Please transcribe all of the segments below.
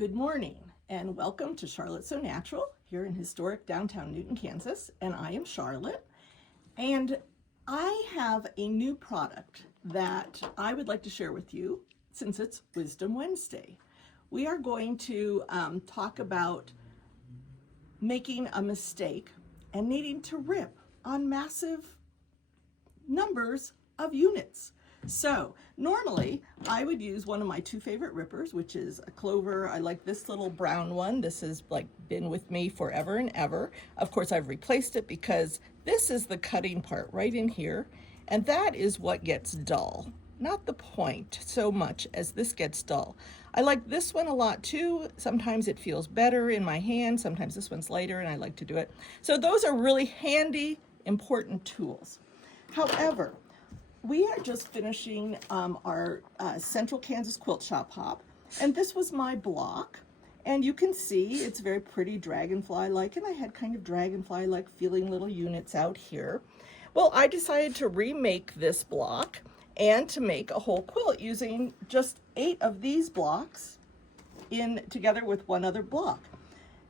Good morning and welcome to Charlotte So Natural here in historic downtown Newton, Kansas. And I am Charlotte, and I have a new product that I would like to share with you since it's Wisdom Wednesday. We are going to talk about making a mistake and needing to rip on massive numbers of units. So normally I would use one of my two favorite rippers, which is a Clover. I like this little brown one. This has been with me forever and ever. Of course, I've replaced it because this is the cutting part right in here, and that is what gets dull. Not the point so much as this gets dull. I like this one a lot too. Sometimes it feels better in my hand. Sometimes this one's lighter and I like to do it. So those are really handy, important tools. However, we are just finishing our Central Kansas Quilt Shop hop, and this was my block, and you can see it's very pretty dragonfly-like, and I had kind of dragonfly-like feeling little units out here. Well, I decided to remake this block and to make a whole quilt using just 8 of these blocks together with one other block.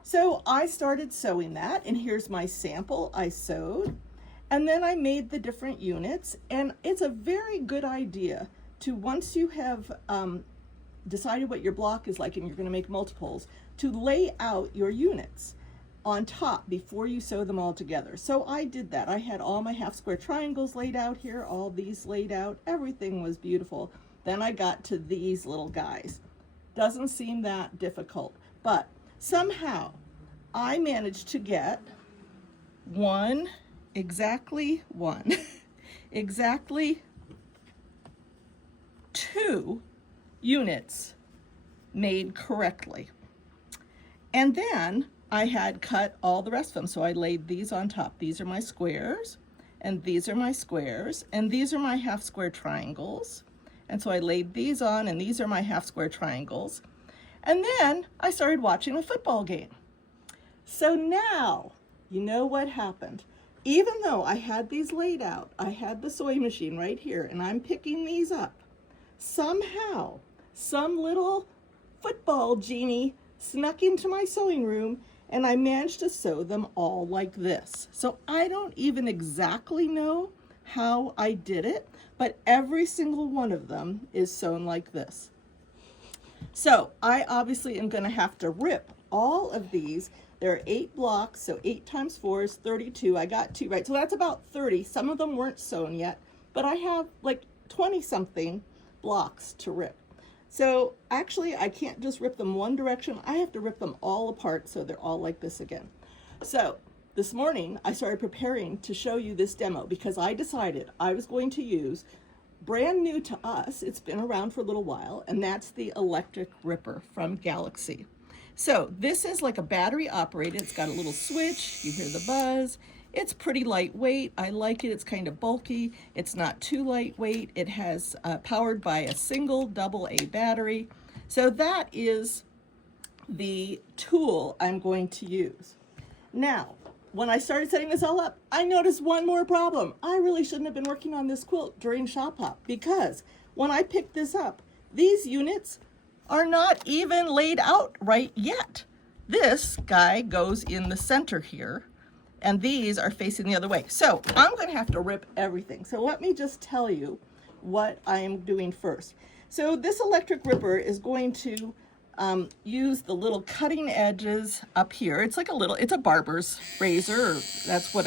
So I started sewing that, and here's my sample I sewed. And then I made the different units, and it's a very good idea to, once you have decided what your block is like and you're going to make multiples, to lay out your units on top before you sew them all together. So I did that. I had all my half square triangles laid out here, all these laid out, everything was beautiful. Then I got to these little guys. Doesn't seem that difficult, but somehow I managed to get exactly 2 units made correctly. And then I had cut all the rest of them, so I laid these on top. These are my squares, and these are my squares, and these are my half square triangles. And so I laid these on, and these are my half square triangles. And then I started watching a football game. So now, you know what happened. Even though I had these laid out, I had the sewing machine right here, and I'm picking these up, somehow, some little football genie snuck into my sewing room, and I managed to sew them all like this. So I don't even exactly know how I did it, but every single one of them is sewn like this. So I obviously am going to have to rip all of these. There are 8 blocks, so 8 times 4 is 32. I got 2 right, so that's about 30. Some of them weren't sewn yet, but I have like 20-something blocks to rip. So actually, I can't just rip them one direction. I have to rip them all apart so they're all like this again. So this morning, I started preparing to show you this demo because I decided I was going to use, brand new to us, it's been around for a little while, and that's the electric ripper from Galaxy. So this is like a battery operated. It's got a little switch. You hear the buzz. It's pretty lightweight. I like it. It's kind of bulky. It's not too lightweight. It has powered by a single AA battery. So that is the tool I'm going to use. Now, when I started setting this all up, I noticed one more problem. I really shouldn't have been working on this quilt during Shop Hop because when I picked this up, these units are not even laid out right yet. This guy goes in the center here, and these are facing the other way. So I'm going to have to rip everything. So let me just tell you what I am doing first. So this electric ripper is going to use the little cutting edges up here. It's like it's a barber's razor. Or that's what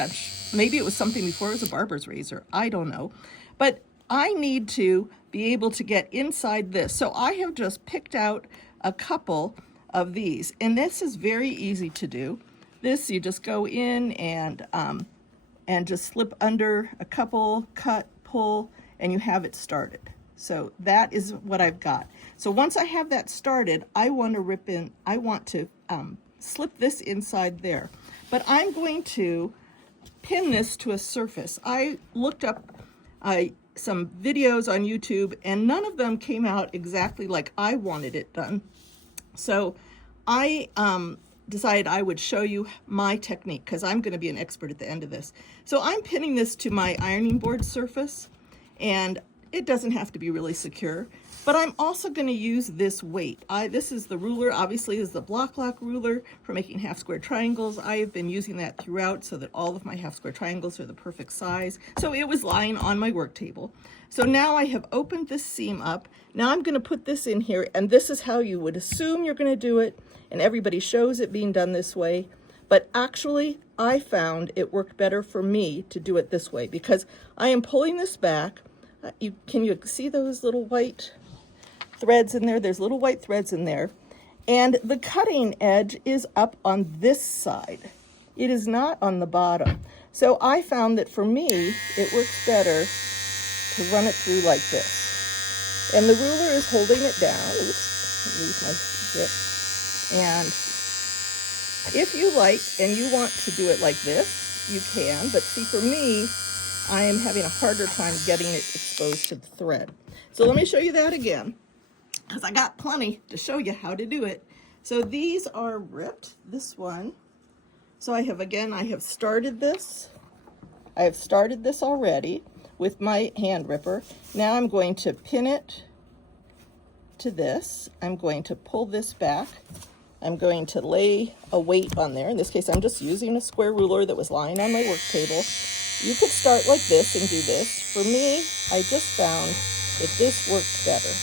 maybe it was something before it was a barber's razor. I don't know. But I need to be able to get inside this. So I have just picked out a couple of these, and this is very easy to do. This, you just go in and just slip under a couple, cut, pull, and you have it started. So that is what I've got. So once I have that started, I want to slip this inside there. But I'm going to pin this to a surface. I looked up some videos on YouTube, and none of them came out exactly like I wanted it done. So I decided I would show you my technique because I'm going to be an expert at the end of this. So I'm pinning this to my ironing board surface, and it doesn't have to be really secure. But I'm also going to use this weight. This is the ruler, obviously is the block lock ruler for making half square triangles. I have been using that throughout so that all of my half square triangles are the perfect size. So it was lying on my work table. So now I have opened this seam up. Now I'm going to put this in here, and this is how you would assume you're going to do it, and everybody shows it being done this way. But actually, I found it worked better for me to do it this way because I am pulling this back. Can you see those little white threads in there? There's little white threads in there. And the cutting edge is up on this side. It is not on the bottom. So I found that for me, it works better to run it through like this. And the ruler is holding it down. Oops, lose my grip. And if you like and you want to do it like this, you can. But see, for me, I am having a harder time getting it exposed to the thread. So let me show you that again, because I got plenty to show you how to do it. So these are ripped, this one. So I have started this. I have started this already with my hand ripper. Now I'm going to pin it to this. I'm going to pull this back. I'm going to lay a weight on there. In this case, I'm just using a square ruler that was lying on my work table. You could start like this and do this. For me, I just found that this worked better.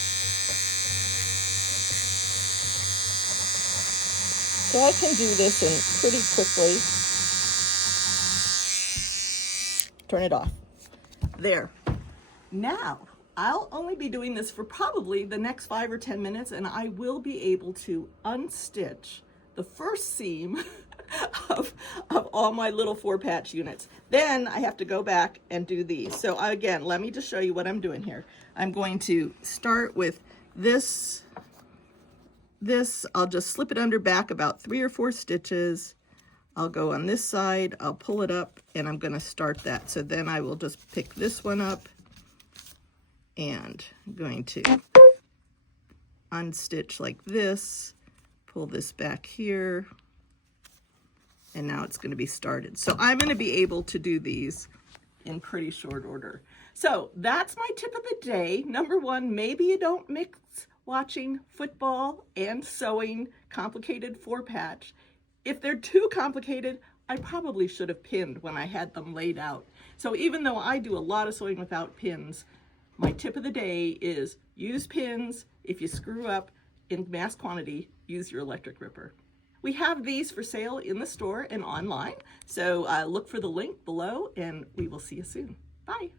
So I can do this in pretty quickly. Turn it off. There. Now, I'll only be doing this for probably the next 5 or 10 minutes, and I will be able to unstitch the first seam of all my little 4-patch units. Then I have to go back and do these. So again, let me just show you what I'm doing here. I'm going to start with this. I'll just slip it under back about 3 or 4 stitches. I'll go on this side, I'll pull it up, and I'm going to start that. So then I will just pick this one up, and I'm going to unstitch like this, pull this back here, and now it's going to be started. So I'm going to be able to do these in pretty short order. So that's my tip of the day. Number 1, maybe you don't mix watching football and sewing complicated 4-patch. If they're too complicated, I probably should have pinned when I had them laid out. So even though I do a lot of sewing without pins, my tip of the day is use pins. If you screw up in mass quantity, use your electric ripper. We have these for sale in the store and online, so look for the link below, and we will see you soon. Bye.